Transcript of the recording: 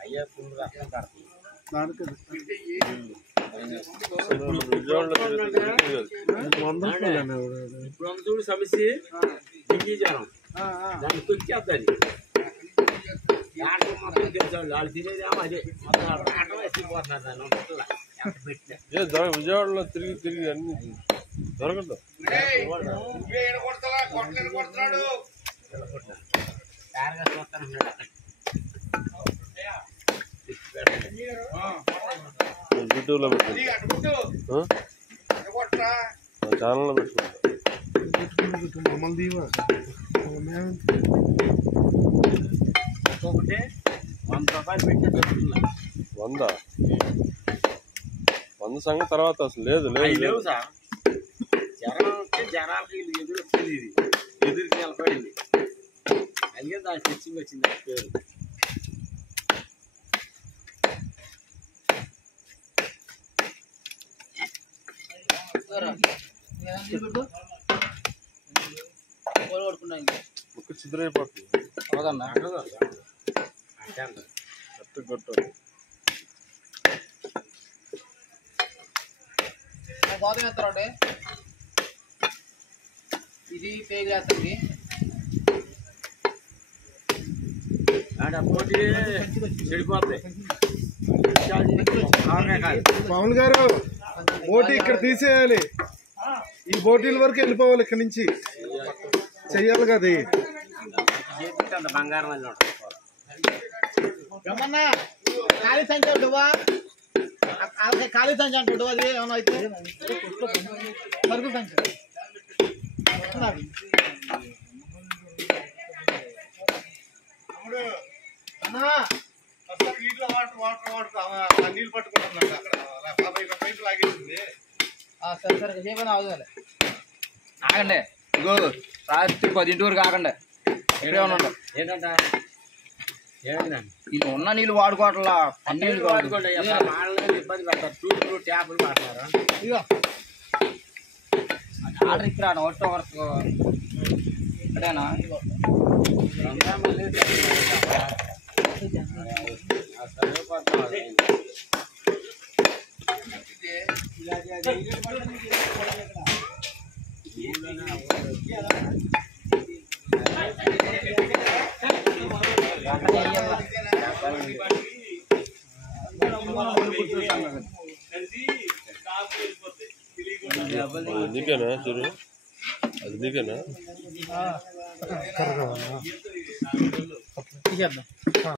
అయ్యా ఫుల్ రక్తం కడుతుంది ఇప్పుడు చూడు సమస్య డింగి జ్వరం దాన్ని తొక్కేద్దని మొత్తం తెలిసాడు వాళ్ళు తినేదేమో అదే మొత్తం ఆటం వేసిపోతున్నారు దాన్ని విజయవాడలో తిరిగి తిరిగి అన్ని దొరకదు యూట్యూబ్లో పెట్టుకుంటా ఛానల్లో పెట్టుకుంటా ఒకటి 100 రూపాయలు పెట్టి దొరుకుతుంది 100 సంగతి తర్వాత అసలు లేదు లేవు సార్ జ్వరం వస్తే జ్వరాలకి ఎదురు వచ్చింది ఇది ఎదురుకి నిలబడింది అందుకే దాని స్టిచ్చింగ్ వచ్చింది పేరు ముక్కు చిద్రైపోతుంది కొట్టు గోధుమ ఎత్తారండి ఇది పేగు వేస్తుంది మామూలు గారు బోటి ఇక్కడ తీసేయాలి ఈ బోటీల వరకు వెళ్ళిపోవాలి ఇక్కడ నుంచి చెయ్యాలి కదా బంగారం ఏమన్నా ఖాళీ సంచి అంటువా ఖాళీ సంచి అంటాడు అది ఏమన్నా అయితే సరుకు సంచి నీటిలో వాటర్ నీళ్ళు పట్టుకుంటున్నాడు అక్కడ పైపు లాగేసింది సరే సరే చేయమని అవదాలి ఆగండి ఇంకో రాత్రి 10 వరకు ఆగండి ఇక్కడే ఉండండి ఏంటంట ఇది ఉన్న నీళ్ళు వాడుకోవట్లా నీళ్ళు వాడుకోండి ఇబ్బంది పడతారు చూడు ట్యాపులు మాట్లాడారు ఇగో ఆర్డర్ ఇక్కడ ఒకటో వరకు ఇక్కడేనా నీకేనా చూడు అది నీకేనా తీసేద్దాం